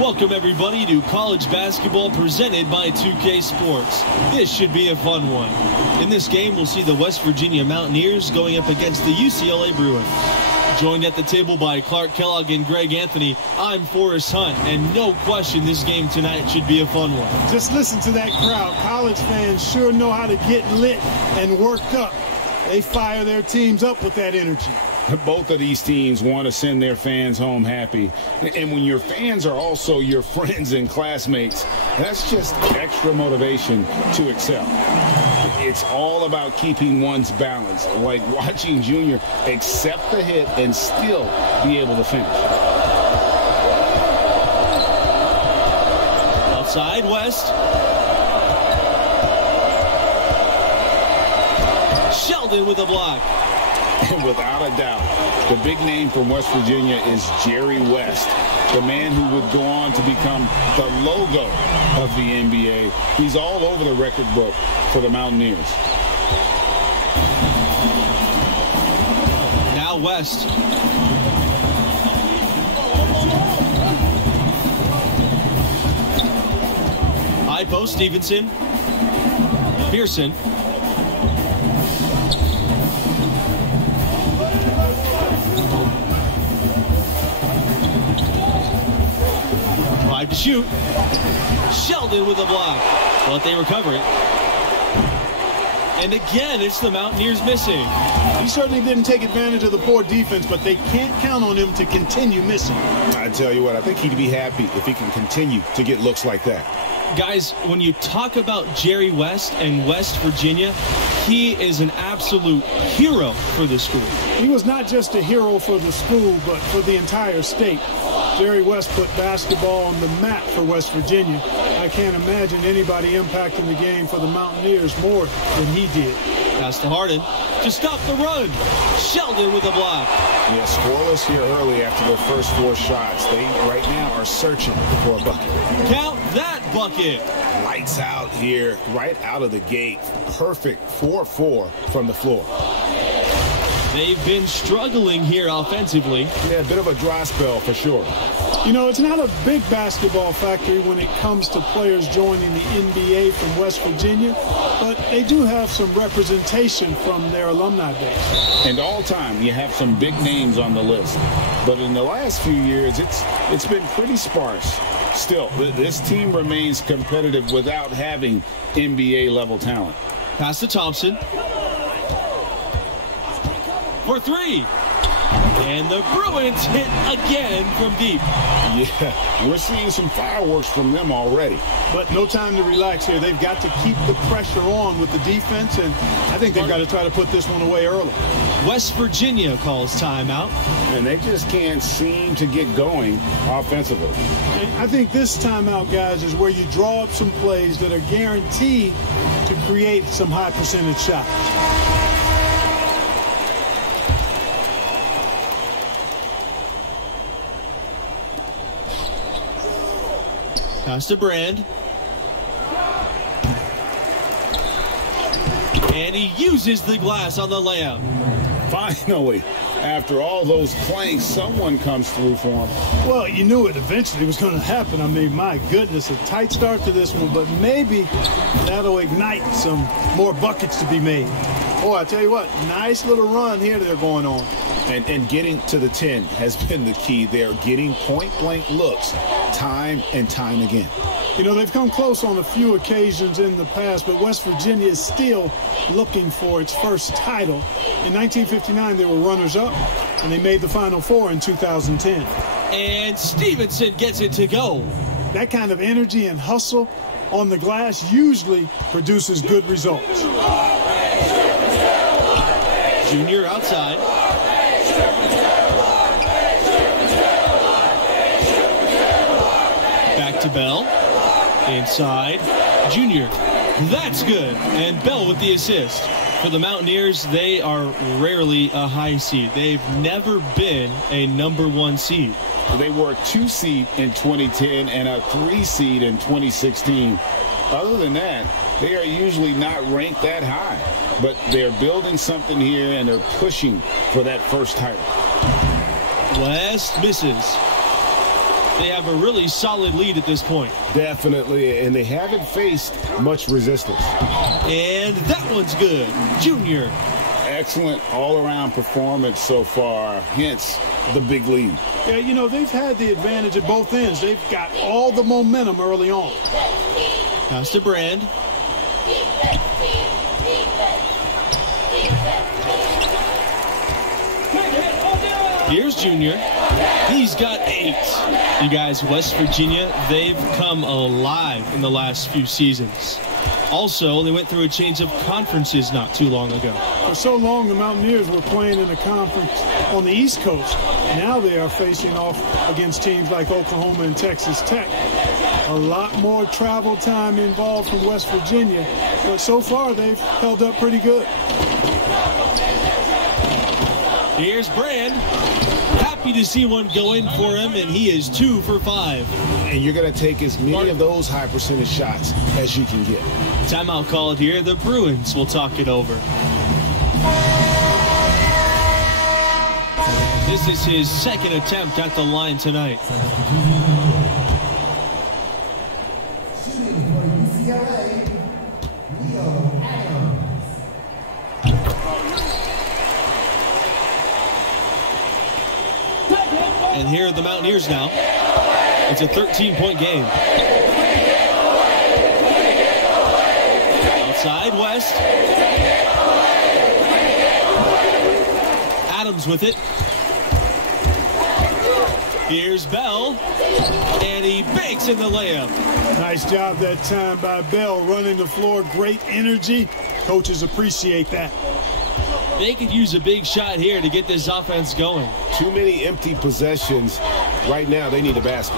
Welcome everybody to college basketball presented by 2K Sports. This should be a fun one. In this game, we'll see the West Virginia Mountaineers going up against the UCLA Bruins. Joined at the table by Clark Kellogg and Greg Anthony, I'm Forrest Hunt, and no question this game tonight should be a fun one. Just listen to that crowd. College fans sure know how to get lit and worked up. They fire their teams up with that energy. Both of these teams want to send their fans home happy. And when your fans are also your friends and classmates, that's just extra motivation to excel. It's all about keeping one's balance, like watching Junior accept the hit and still be able to finish. Outside, West. Sheldon with a block. And without a doubt, the big name from West Virginia is Jerry West, the man who would go on to become the logo of the NBA. He's all over the record book for the Mountaineers. Now West. High post, Stevenson. Pearson. To shoot. Sheldon with a block. But they recover it. And again, it's the Mountaineers missing. He certainly didn't take advantage of the poor defense, but they can't count on him to continue missing. I tell you what, I think he'd be happy if he can continue to get looks like that. Guys, when you talk about Jerry West and West Virginia, he is an absolute hero for the school. He was not just a hero for the school, but for the entire state. Jerry West put basketball on the map for West Virginia. I can't imagine anybody impacting the game for the Mountaineers more than he did. Pass to Harden to stop the run. Sheldon with a block. Yeah, scoreless here early after their first 4 shots. They right now are searching for a bucket. Count that bucket. Lights out here right out of the gate. Perfect 4-4 from the floor. They've been struggling here offensively. Yeah, a bit of a dry spell for sure. You know, it's not a big basketball factory when it comes to players joining the NBA from West Virginia, but they do have some representation from their alumni base. And all time, you have some big names on the list. But in the last few years, it's been pretty sparse. Still, this team remains competitive without having NBA-level talent. Pass to Thompson. For 3. And the Bruins hit again from deep. Yeah, we're seeing some fireworks from them already. But no time to relax here. They've got to keep the pressure on with the defense, and I think they've got to try to put this one away early. West Virginia calls timeout. And they just can't seem to get going offensively. I think this timeout, guys, is where you draw up some plays that are guaranteed to create some high percentage shots. Pass to Brand. And he uses the glass on the layup. Finally, after all those planks, someone comes through for him. Well, you knew it eventually was going to happen. I mean, my goodness, a tight start to this one, but maybe that'll ignite some more buckets to be made. Oh, I tell you what, nice little run here they're going on. And getting to the 10 has been the key. They're getting point-blank looks time and time again. You know, they've come close on a few occasions in the past, but West Virginia is still looking for its first title. In 1959, they were runners-up, and they made the Final Four in 2010. And Stevenson gets it to go. That kind of energy and hustle on the glass usually produces good results. Junior outside. Back to Bell. Inside. Junior. That's good. And Bell with the assist. For the Mountaineers, they are rarely a high seed. They've never been a #1 seed. They were a 2 seed in 2010 and a 3 seed in 2016. Other than that, they are usually not ranked that high. But they're building something here, and they're pushing for that first title. West misses. they have a really solid lead at this point. Definitely, and they haven't faced much resistance. And that one's good. Junior. Excellent all-around performance so far, hence the big lead. Yeah, you know, they've had the advantage at both ends. They've got all the momentum early on. Pass to Brand. Here's Junior. He's got 8. You guys, West Virginia, they've come alive in the last few seasons. Also, they went through a change of conferences not too long ago. For so long, the Mountaineers were playing in a conference on the East Coast. Now they are facing off against teams like Oklahoma and Texas Tech. A lot more travel time involved from West Virginia, but so far they've held up pretty good. Here's Brand. Happy to see one go in for him, and he is 2 for 5. And you're going to take as many of those high percentage shots as you can get. Timeout called here. The Bruins will talk it over. This is his second attempt at the line tonight. Shooting for UCLA, And here are the Mountaineers now. It's a 13-point game. Outside, West. Adams with it. Here's Bell. And he banks in the layup. Nice job that time by Bell, running the floor. Great energy. Coaches appreciate that. They could use a big shot here to get this offense going. Too many empty possessions. Right now, they need a basket.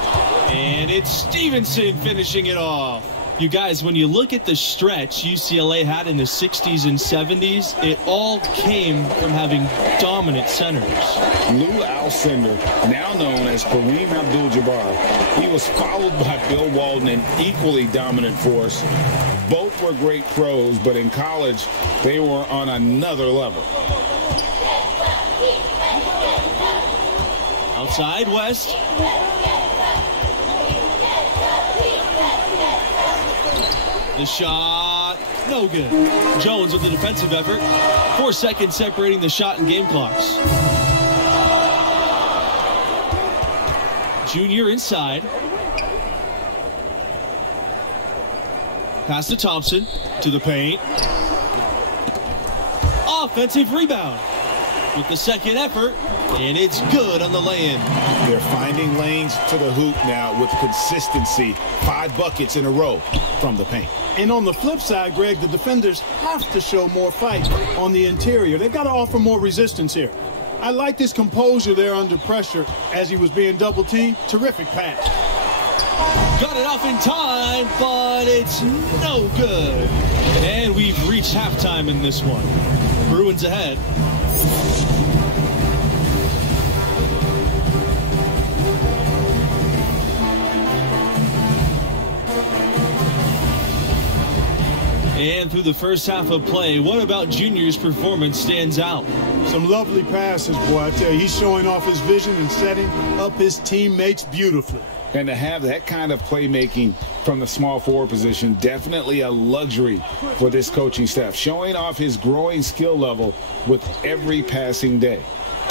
And it's Stevenson finishing it off. You guys, when you look at the stretch UCLA had in the 60s and 70s, it all came from having dominant centers. Lou Alcindor, now known as Kareem Abdul-Jabbar, he was followed by Bill Walton, an equally dominant force. Both were great pros, but in college, they were on another level. Outside, West. The shot, no good. Jones with the defensive effort. 4 seconds separating the shot and game clocks. Junior inside. Pass to Thompson, to the paint. Offensive rebound with the second effort, and it's good on the lay-in. They're finding lanes to the hoop now with consistency. 5 buckets in a row from the paint. And on the flip side, Greg, the defenders have to show more fight on the interior. They've got to offer more resistance here. I like his composure there under pressure as he was being double-teamed. Terrific pass. Got it off in time, but it's no good. And we've reached halftime in this one. Bruins ahead. And through the first half of play, what about Junior's performance stands out? Some lovely passes, boy. I tell you, he's showing off his vision and setting up his teammates beautifully. And to have that kind of playmaking from the small forward position, definitely a luxury for this coaching staff, showing off his growing skill level with every passing day.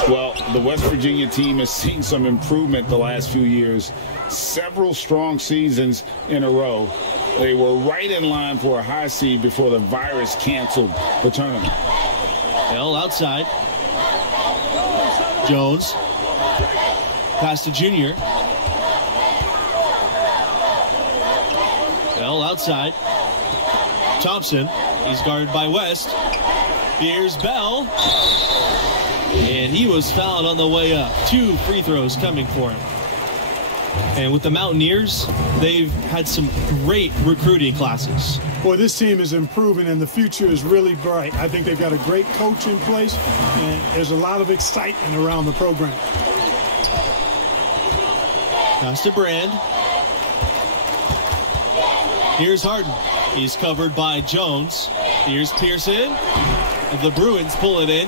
Well, the West Virginia team has seen some improvement the last few years. Several strong seasons in a row. They were right in line for a high seed before the virus canceled the tournament. Bell outside. Jones. Pass to Junior. Bell outside. Thompson. He's guarded by West. Here's Bell. And he was fouled on the way up. 2 free throws coming for him. And with the Mountaineers, they've had some great recruiting classes. Boy, this team is improving, and the future is really bright. I think they've got a great coach in place, and there's a lot of excitement around the program. Pass to Brand. Here's Harden. He's covered by Jones. Here's Pearson. The Bruins pull it in.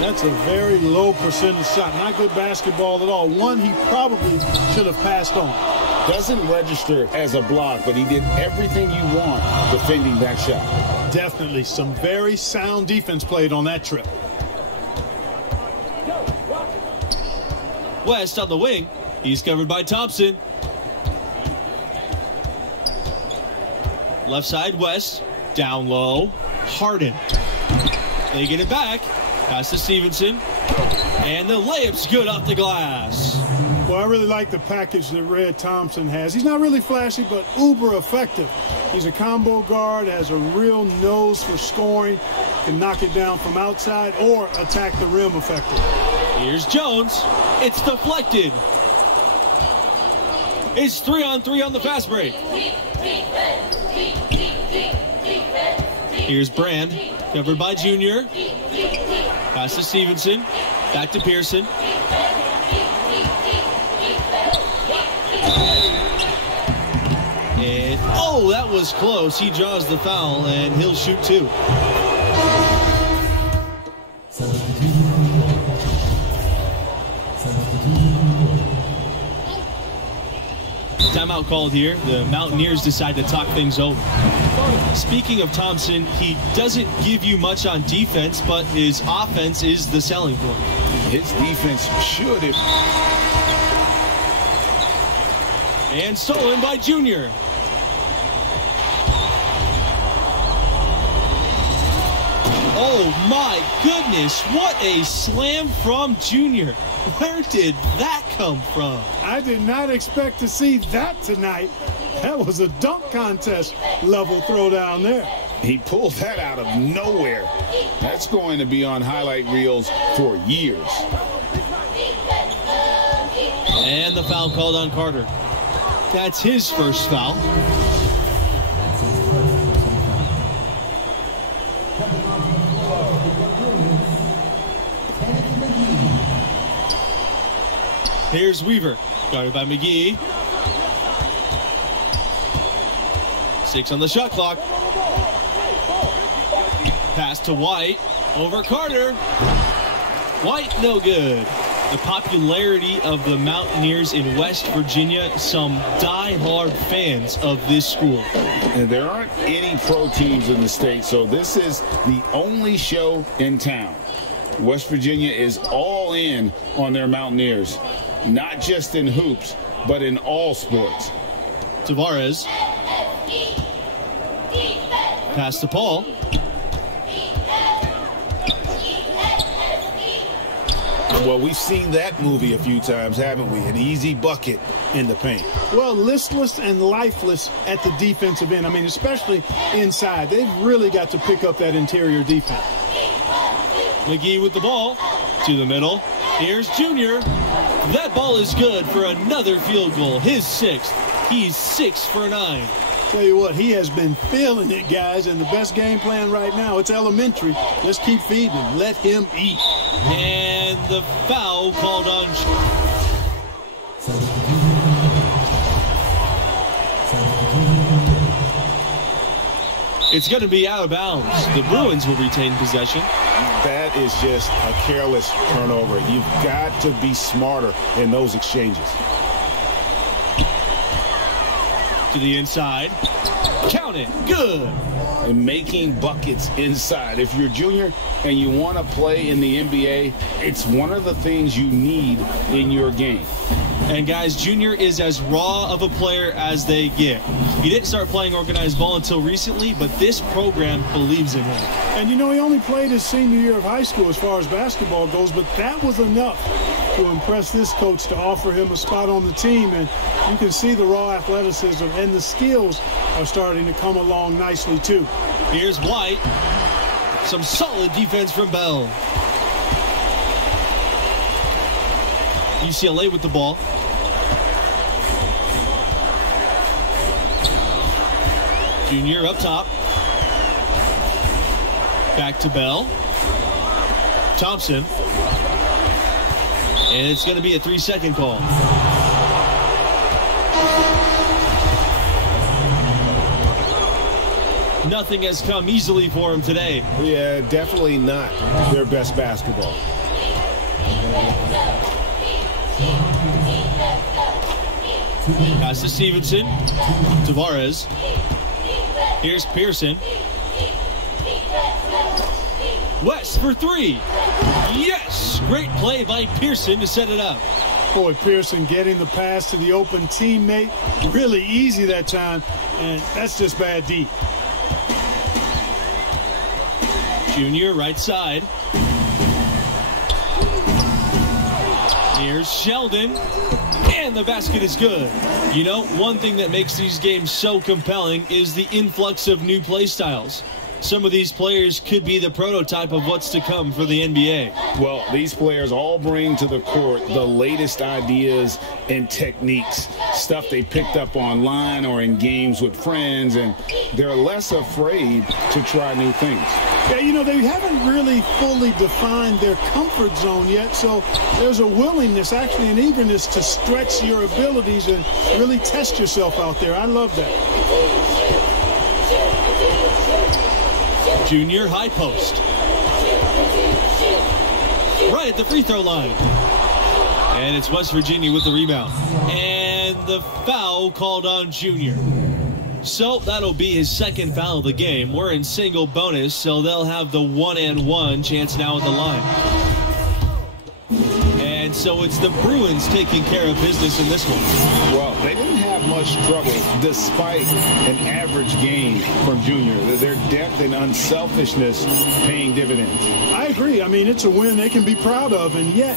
That's a very low percentage shot. Not good basketball at all. One he probably should have passed on. Doesn't register as a block, but he did everything you want defending that shot. Definitely some very sound defense played on that trip. West on the wing. He's covered by Thompson. Left side, West. Down low. Harden. They get it back. Pass to Stevenson. And the layup's good off the glass. Well, I really like the package that Red Thompson has. He's not really flashy, but uber effective. He's a combo guard, has a real nose for scoring, can knock it down from outside or attack the rim effectively. Here's Jones. It's deflected. It's 3-on-3 on the fast break. Here's Brand, covered by Junior. Pass to Stevenson. Back to Pearson. And, oh, that was close. He draws the foul, and he'll shoot two. Timeout called here. The Mountaineers decide to talk things over. Speaking of Thompson, he doesn't give you much on defense, but his offense is the selling point. His defense should have. And stolen by Junior. Oh my goodness, what a slam from Junior. Where did that come from? I did not expect to see that tonight. That was a dunk contest level throwdown there. He pulled that out of nowhere. That's going to be on highlight reels for years. And the foul called on Carter. That's his first foul. Here's Weaver, guarded by McGee. 6 on the shot clock. Pass to White, over Carter. White, no good. The popularity of the Mountaineers in West Virginia, some die-hard fans of this school. And there aren't any pro teams in the state, so this is the only show in town. West Virginia is all in on their Mountaineers. Not just in hoops, but in all sports. Tavares. Pass to Paul. Well, we've seen that movie a few times, haven't we? An easy bucket in the paint. Well, listless and lifeless at the defensive end. I mean, especially inside. They've really got to pick up that interior defense. McGee with the ball. To the middle. Here's Junior. That ball is good for another field goal. His 6th. He's 6 for 9. Tell you what, he has been feeling it, guys, and the best game plan right now, it's elementary. Let's keep feeding him. Let him eat. And the foul called on. It's going to be out of bounds. The Bruins will retain possession. That is just a careless turnover. You've got to be smarter in those exchanges. To the inside. Count it. Good. And making buckets inside. If you're junior and you want to play in the NBA, it's one of the things you need in your game. And guys, Junior is as raw of a player as they get. He didn't start playing organized ball until recently, but this program believes in him. And you know, he only played his senior year of high school as far as basketball goes, but that was enough to impress this coach to offer him a spot on the team. And you can see the raw athleticism and the skills are starting to come along nicely too. Here's White. Some solid defense from Bell. UCLA with the ball. Junior up top. Back to Bell. Thompson. And it's going to be a 3-second call. Nothing has come easily for him today. Yeah, definitely not their best basketball. Pass to Stevenson. Tavares. Here's Pearson. West for three. Yes! Great play by Pearson to set it up. Boy, Pearson getting the pass to the open teammate. Really easy that time, and that's just bad D. Junior, right side. Here's Sheldon. And the basket is good. You know, one thing that makes these games so compelling is the influx of new play styles. Some of these players could be the prototype of what's to come for the NBA. Well, these players all bring to the court the latest ideas and techniques, stuff they picked up online or in games with friends, and they're less afraid to try new things. Yeah, you know, they haven't really fully defined their comfort zone yet, so there's a willingness, actually an eagerness to stretch your abilities and really test yourself out there. I love that. Junior, high post. Right at the free throw line. And it's West Virginia with the rebound. And the foul called on Junior. So that'll be his second foul of the game. We're in single bonus, so they'll have the 1-and-1 chance now at the line. And so it's the Bruins taking care of business in this one. Well, they didn't have much trouble despite an average game from Junior. Their depth and unselfishness paying dividends. I agree. I mean, it's a win they can be proud of, and yet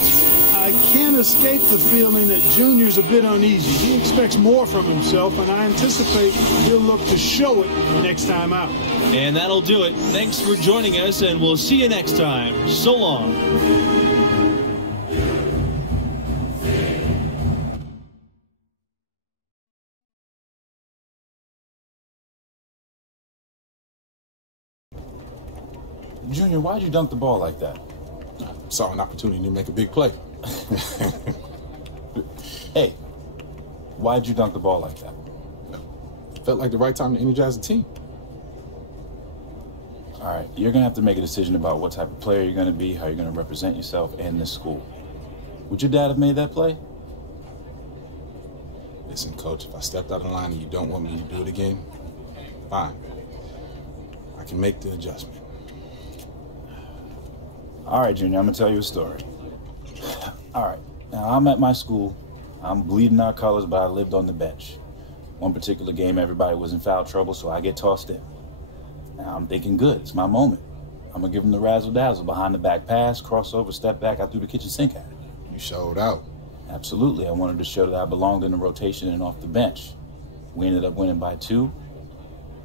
I can't escape the feeling that Junior's a bit uneasy. He expects more from himself, and I anticipate he'll look to show it next time out. And that'll do it. Thanks for joining us, and we'll see you next time. So long. Junior, why'd you dunk the ball like that? Saw an opportunity to make a big play. Hey, why'd you dunk the ball like that? Felt like the right time to energize the team. All right, you're going to have to make a decision about what type of player you're going to be, how you're going to represent yourself and this school. Would your dad have made that play? Listen, Coach, if I stepped out of line and you don't want me to do it again, fine. I can make the adjustment. All right, Junior, I'm going to tell you a story. All right, now I'm at my school. I'm bleeding our colors, but I lived on the bench. One particular game, everybody was in foul trouble, so I get tossed in. Now I'm thinking, good, it's my moment. I'm going to give them the razzle-dazzle, behind the back pass, crossover, step back, I threw the kitchen sink at it. You showed out. Absolutely, I wanted to show that I belonged in the rotation and off the bench. We ended up winning by 2,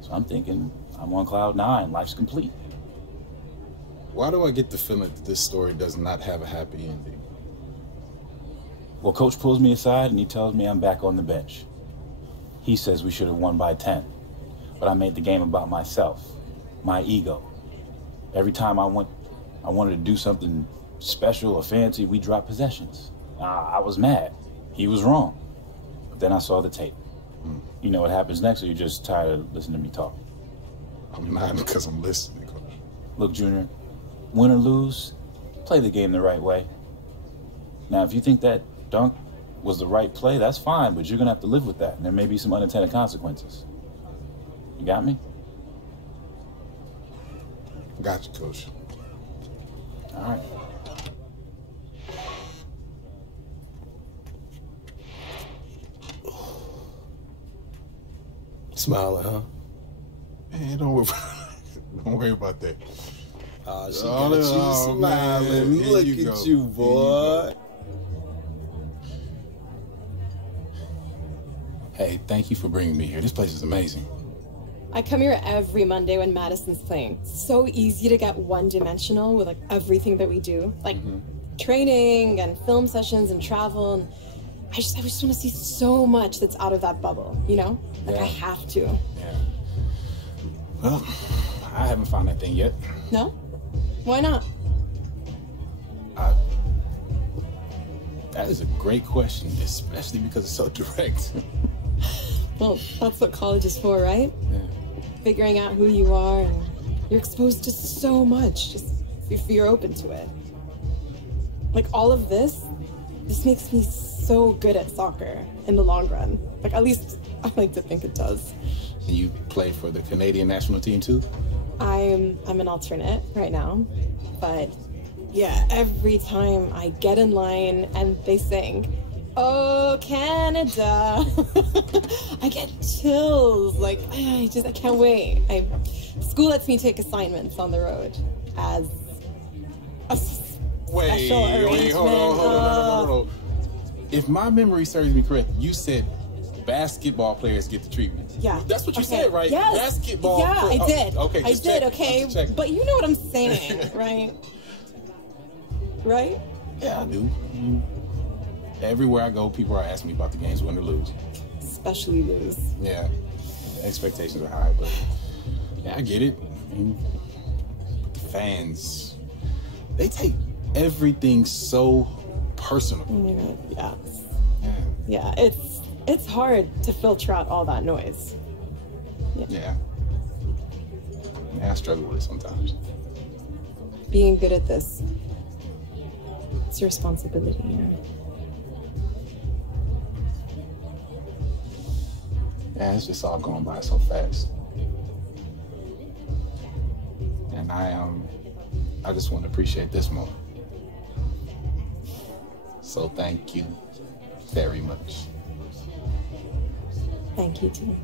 so I'm thinking, I'm on cloud 9, life's complete. Why do I get the feeling that this story does not have a happy ending? Well, Coach pulls me aside and he tells me I'm back on the bench. He says we should have won by 10, but I made the game about myself, my ego. Every time I wanted to do something special or fancy, we dropped possessions. I was mad. He was wrong. But then I saw the tape. You know what happens next, or you're just tired of listening to me talk? I'm not, because I'm listening, Coach. Look, Junior, win or lose, play the game the right way. Now, if you think that dunk was the right play, that's fine, but you're going to have to live with that, and there may be some unintended consequences. You got me? Got you, Coach. All right. Smiling, huh? Man, don't worry about that. Oh, she got you smiling. Man. Look at you, boy. Hey, thank you for bringing me here. This place is amazing. I come here every Monday when Madison's playing. It's so easy to get one-dimensional with like everything that we do, like training and film sessions and travel. And I just want to see so much that's out of that bubble, you know? Like I have to. Yeah. Well, I haven't found that thing yet. No? Why not? That is a great question, especially because it's so direct. Well, that's what college is for, right? Yeah. figuring out who you are, and you're exposed to so much just if you're open to it. Like, all of this makes me so good at soccer in the long run. Like, at least I like to think it does. And you play for the Canadian national team too? I'm an alternate right now, but yeah, every time I get in line and they sing, "Oh, Canada," I get chills. Like, I can't wait. School lets me take assignments on the road as a special arrangement. Hold on. If my memory serves me correct, you said basketball players get the treatment. Yeah. That's what you said, right? Yes. Basketball. Yeah, I did. Okay. I did, okay. But you know what I'm saying, right? Right? Yeah, I do. Everywhere I go, people are asking me about the games, win or lose. Especially lose. Yeah. Expectations are high, but yeah, I get it. Fans, they take everything so personal. Oh my God, yeah. Yeah, it's hard to filter out all that noise. Yeah. I struggle with it sometimes. Being good at this, it's your responsibility, Yeah, it's just all going by so fast. And I just want to appreciate this moment. So thank you very much. Thank you too.